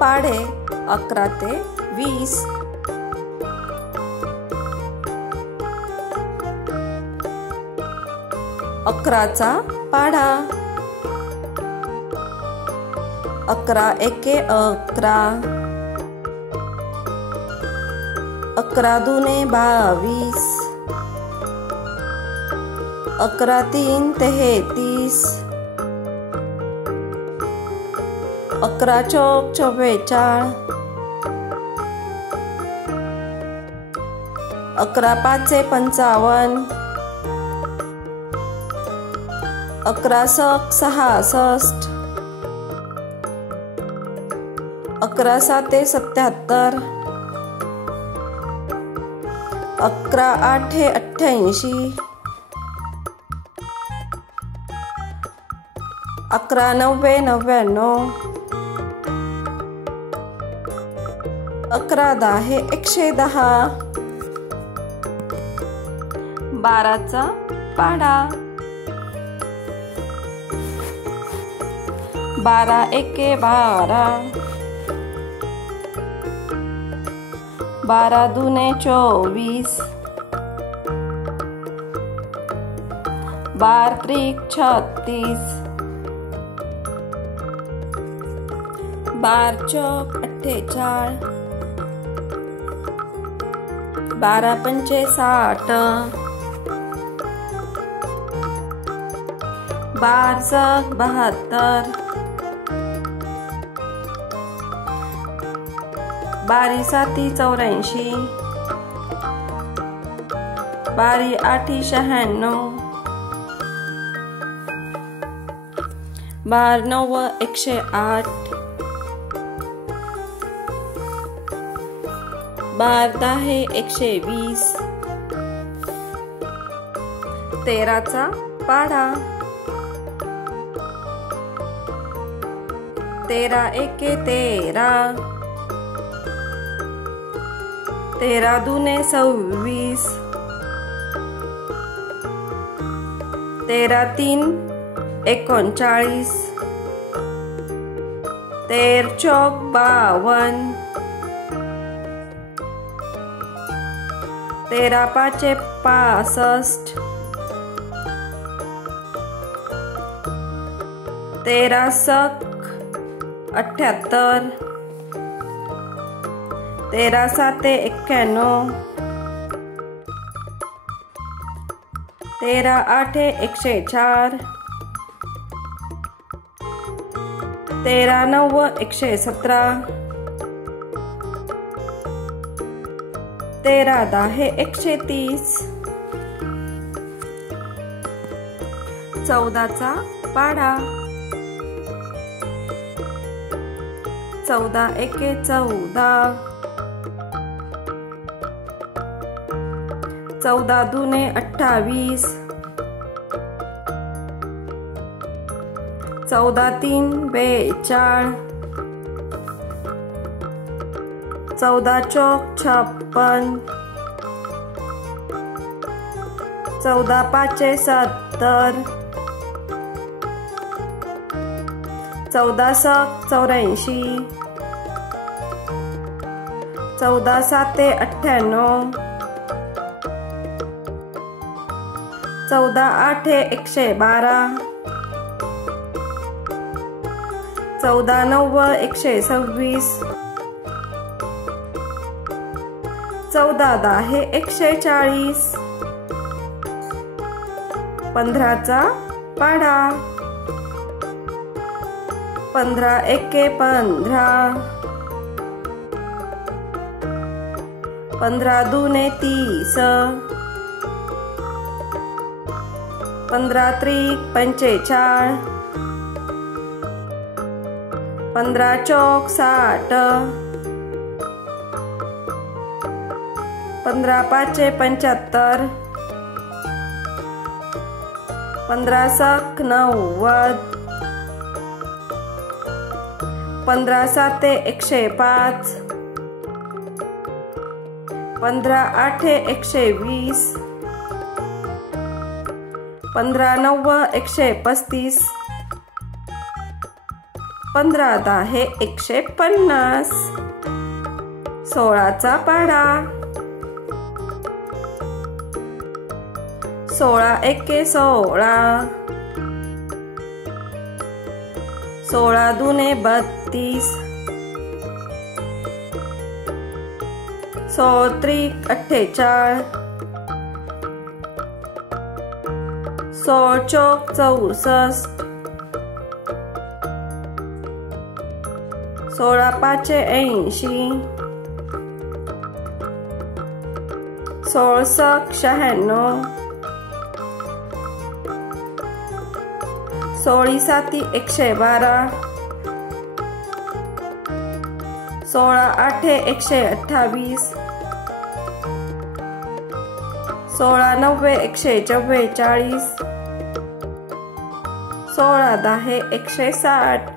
पाढे 11 ते 20. अकराचा पाढा 11 एके 11, 11 दुने 22, 11 तीन 33, 11 चौक 44, 11 पाचे 55, 11 सक 66, 11 साते 77, 11 आठे 88, 11 नव्वे 99, 11 दाहे 110. 12चा पाढा 12 एके 12, 12 दुने 24, 12 त्रिक 36, 12 चौक 48, 12 पंचे 60, 12 सक 72, 12 साती 84, 12 आठी 96, 12 नव्व 108, 12 दाहे 120. 13चा पाढा 13 एके 13, 13 दुने 26, 13 तीन 39, 13 चौक 52, 13 पाचे 65, 13 सक 78, 13 साते 91, 13 आठे 104, 13 नव्व 117, 13 दाहे 130. 14चा पाढा 14 एके 14, 14 दुने 28, 14 तीन 42, 14 चौक 56, 14 पाचे 70, 14 सक 84, 14 साते 98, 14 आठे 112, 14 नव्व 126, 14 दाहे 140. 15चा पाढा 15 एके 15, 15 दुने 30, 15 त्रिक 45, 15 चौक 60, 15 पाचे 75, 15 सक 90, 15 साते 105, 15 आठे 120, 15 नव्व 135, 15 10 150. 16चा पाढा. 16 एके 16. 16 दुने 32. 16 त्रिक 48. 16 चौक 64. 16 पाचे 80. 16 सक 96. 16 साती 112. 16 आठे 128. 16 नव्वे 144. 16 10 160.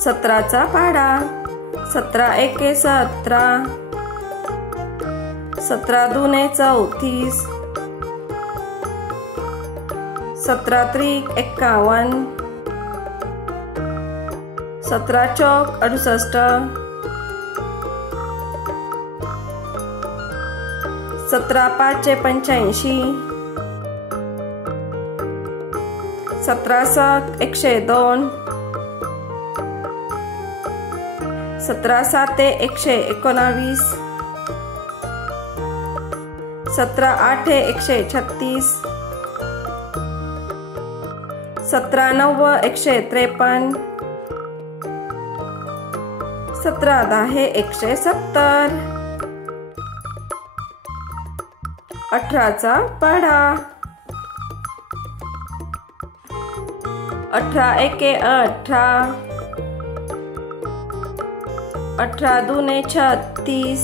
17चा पाढा. 17 एके 17. 17 दुने 34. 17 त्रिक 51. 17 चौक 68. 17 पाचे 85. 17 सक 102. 17 साते 119. 17 आठे 136. 17 नव्वे 153. 17 10 170. 18चा पाढा. 18 एके 18. 18 दुने 36.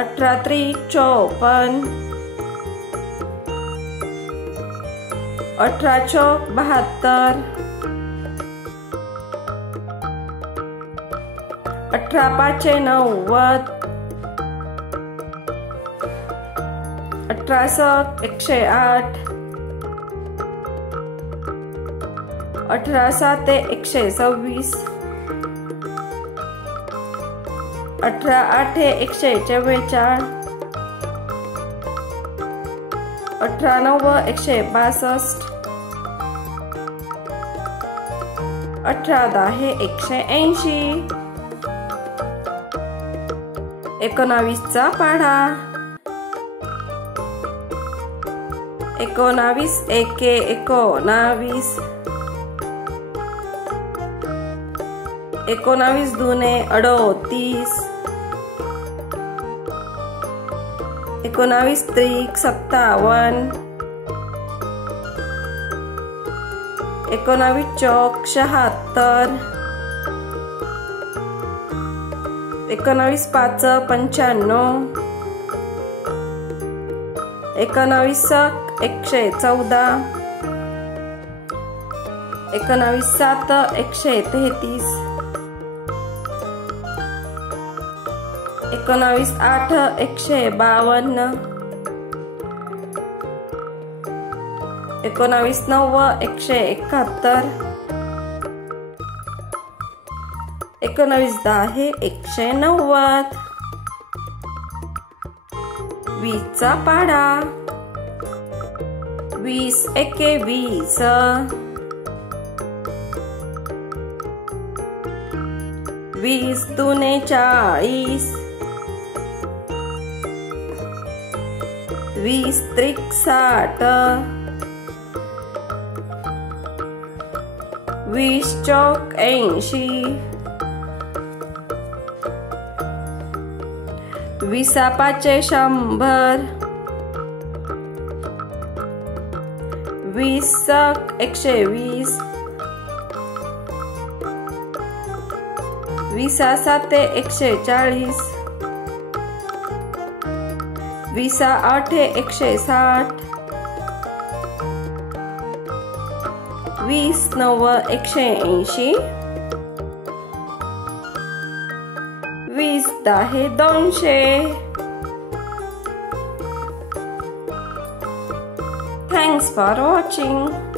18 त्रिक 54. 18 चौक 72. 18 पाचे 90. 18 सक 108. 18 साते 126. 18 आठे 144. 18 नव्वे 162. 18 10 180. 19चा पाढा. 19 एके 19. 19 दुने 38. 19 त्रिक 57. 19 चौक 76. 19 पाच 95. 19 सक 114. 19 सात 133. 19 आठ 152. 19 नव्वे 171. 19 10 190. 20चा पाढा. 20 एके 20. 20 दुने 40. 20 त्रिक 60. 20 चौक 80. 20 पाचे 100. 20 सक 120. 20 साते 140. 20 आठे 160. 20 नव्वे 180. 20 10 200. Thanks Thanks for watching.